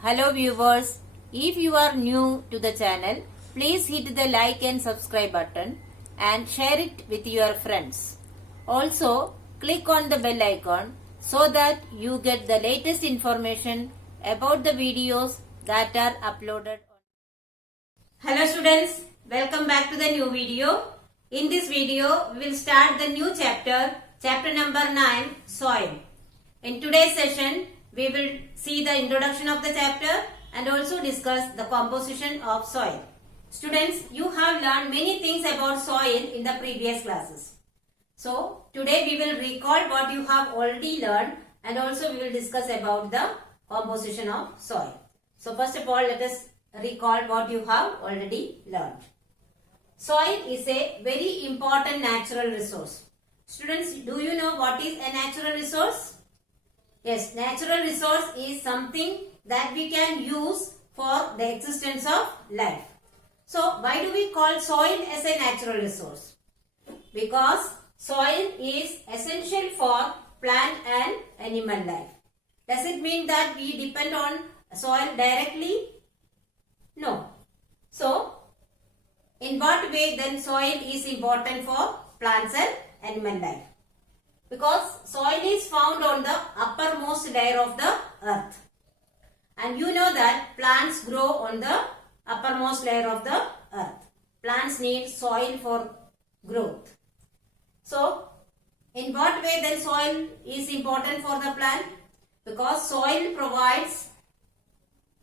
Hello viewers, if you are new to the channel, please hit the like and subscribe button and share it with your friends. Also, click on the bell icon so that you get the latest information about the videos that are uploaded. Hello students, welcome back to the new video. In this video, we will start the new chapter, chapter number 9, Soil. In today's session, we will see the introduction of the chapter and also discuss the composition of soil. Students, you have learned many things about soil in the previous classes. So, today we will recall what you have already learned and also we will discuss about the composition of soil. So, first of all, let us recall what you have already learned. Soil is a very important natural resource. Students, do you know what is a natural resource? Yes, natural resource is something that we can use for the existence of life. So, why do we call soil as a natural resource? Because soil is essential for plant and animal life. Does it mean that we depend on soil directly? No. So, in what way then soil is important for plants and animal life? Because soil is found on the uppermost layer of the earth. And you know that plants grow on the uppermost layer of the earth. Plants need soil for growth. So, in what way then soil is important for the plant? Because soil provides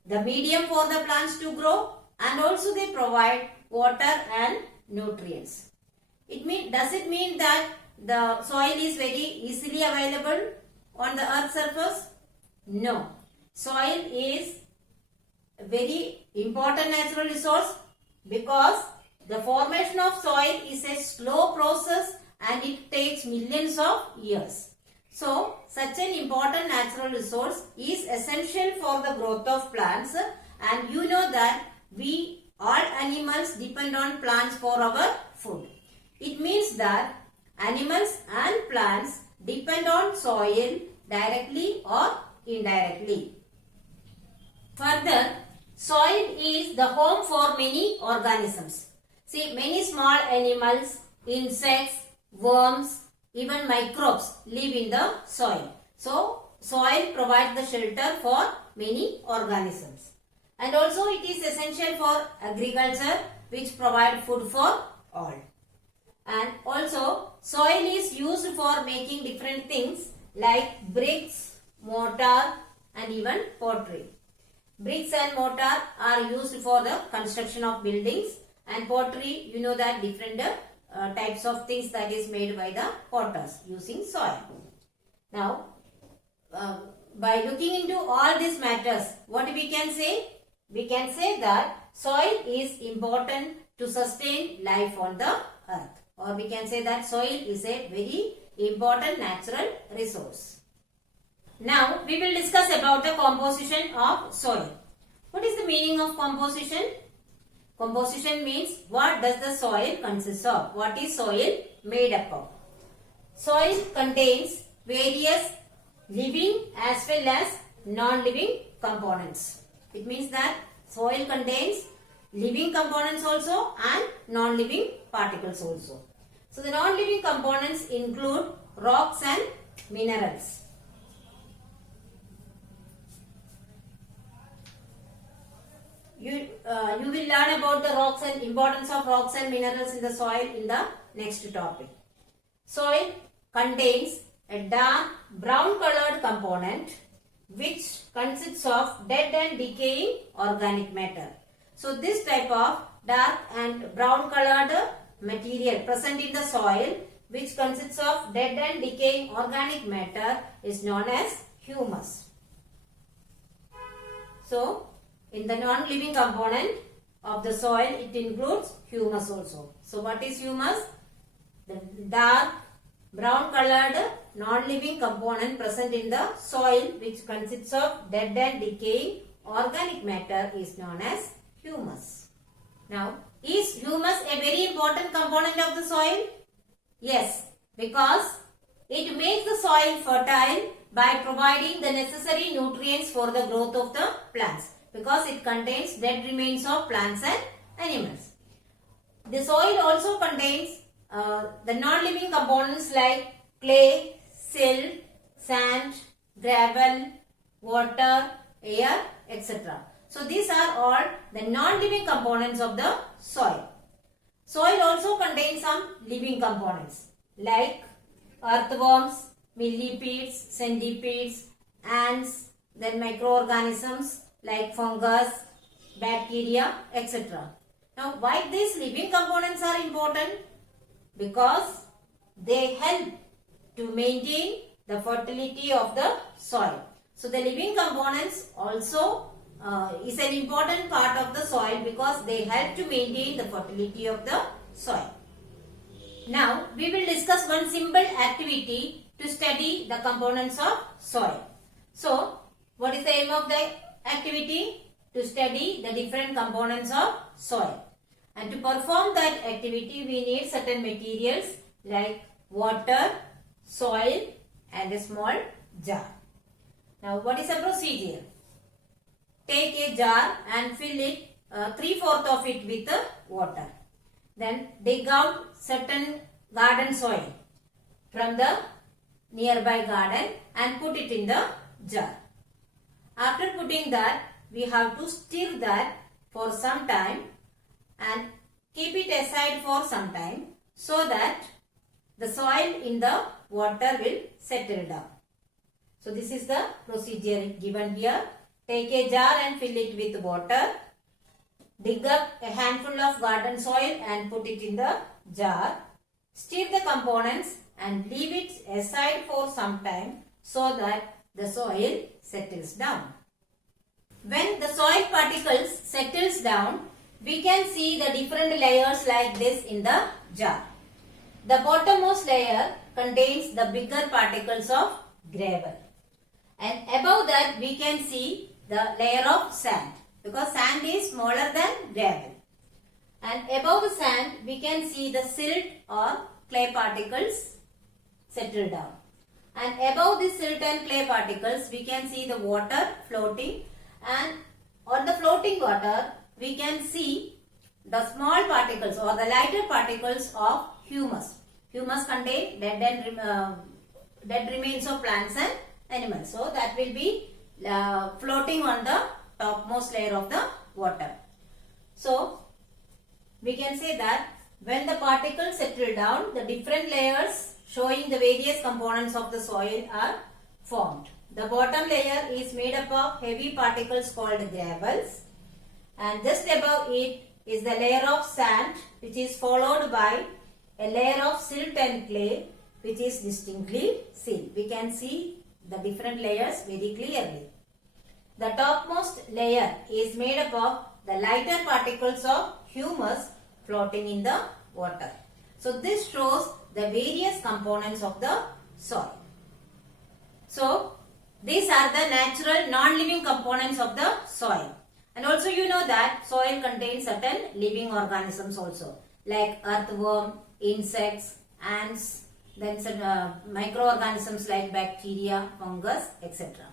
the medium for the plants to grow and also they provide water and nutrients. Does it mean that the soil is very easily available on the earth's surface? No. Soil is a very important natural resource because the formation of soil is a slow process and it takes millions of years. So, such an important natural resource is essential for the growth of plants and you know that we all animals depend on plants for our food. It means that animals and plants depend on soil directly or indirectly. Further, soil is the home for many organisms. See, many small animals, insects, worms, even microbes live in the soil. So, soil provides the shelter for many organisms. And also it is essential for agriculture which provide food for all. And also soil is used for making different things like bricks, mortar and even pottery. Bricks and mortar are used for the construction of buildings and pottery, you know that different types of things that is made by the potters using soil. Now, by looking into all these matters, what we can say? We can say that soil is important to sustain life on the earth. Or we can say that soil is a very important natural resource. Now, we will discuss about the composition of soil. What is the meaning of composition? Composition means what does the soil consist of? What is soil made up of? Soil contains various living as well as non-living components. It means that soil contains living components also and non-living particles also. So, the non-living components include rocks and minerals. You will learn about the rocks and importance of rocks and minerals in the soil in the next topic. Soil contains a dark brown colored component which consists of dead and decaying organic matter. So, this type of dark and brown colored material present in the soil which consists of dead and decaying organic matter is known as humus. So, in the non-living component of the soil, it includes humus also. So, what is humus? The dark brown colored non-living component present in the soil which consists of dead and decaying organic matter is known as humus. Now, is humus a very important component of the soil? Yes, because it makes the soil fertile by providing the necessary nutrients for the growth of the plants because it contains dead remains of plants and animals. The soil also contains the non-living components like clay, silt, sand, gravel, water, air, etc. So these are all the non-living components of the soil. Soil also contains some living components like earthworms, millipedes, centipedes, ants, then microorganisms like fungus, bacteria, etc. Now why these living components are important? Because they help to maintain the fertility of the soil. So the living components also is an important part of the soil because they help to maintain the fertility of the soil. Now we will discuss one simple activity to study the components of soil. So what is the aim of the activity? To study the different components of soil. And to perform that activity we need certain materials like water, soil and a small jar. Now what is the procedure? Take a jar and fill it 3/4 of it with water. Then dig out certain garden soil from the nearby garden and put it in the jar. After putting that, we have to stir that for some time and keep it aside for some time so that the soil in the water will settle down. So this is the procedure given here. Take a jar and fill it with water. Dig up a handful of garden soil and put it in the jar. Stir the components and leave it aside for some time so that the soil settles down. When the soil particles settles down, we can see the different layers like this in the jar. The bottommost layer contains the bigger particles of gravel. And above that we can see the layer of sand because sand is smaller than gravel. And above the sand we can see the silt or clay particles settle down. And above the silt and clay particles we can see the water floating, and on the floating water we can see the small particles or the lighter particles of humus. Humus contain dead remains of plants and animals. So that will be floating on the topmost layer of the water. So we can say that when the particles settle down, the different layers showing the various components of the soil are formed. The bottom layer is made up of heavy particles called gravels, and just above it is the layer of sand, which is followed by a layer of silt and clay, which is distinctly seen. We can see the different layers very clearly. The topmost layer is made up of the lighter particles of humus floating in the water. So this shows the various components of the soil. So these are the natural non-living components of the soil. And also you know that soil contains certain living organisms also, like earthworm, insects, ants, then some microorganisms like bacteria, fungus, etc.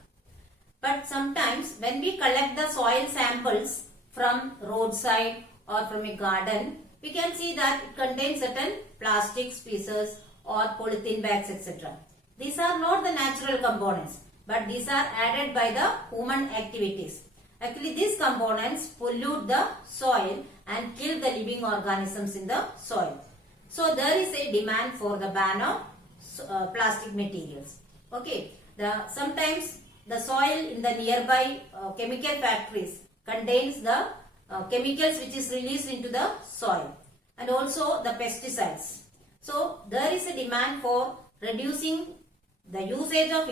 But sometimes when we collect the soil samples from roadside or from a garden, we can see that it contains certain plastic pieces or polythene bags, etc. These are not the natural components, but these are added by the human activities. Actually, these components pollute the soil and kill the living organisms in the soil. So there is a demand for the ban of plastic materials. Okay, sometimes the soil in the nearby chemical factories contains the chemicals which is released into the soil, and also the pesticides. So there is a demand for reducing the usage of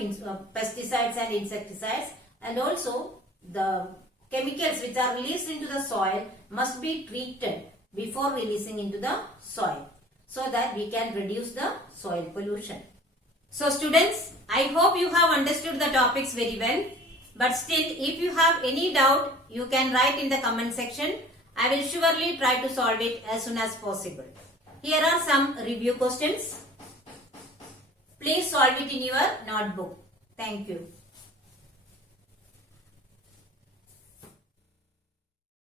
pesticides and insecticides, and also the chemicals which are released into the soil must be treated before releasing into the soil, so that we can reduce the soil pollution. So students, I hope you have understood the topics very well. But still, if you have any doubt, you can write in the comment section. I will surely try to solve it as soon as possible. Here are some review questions. Please solve it in your notebook. Thank you.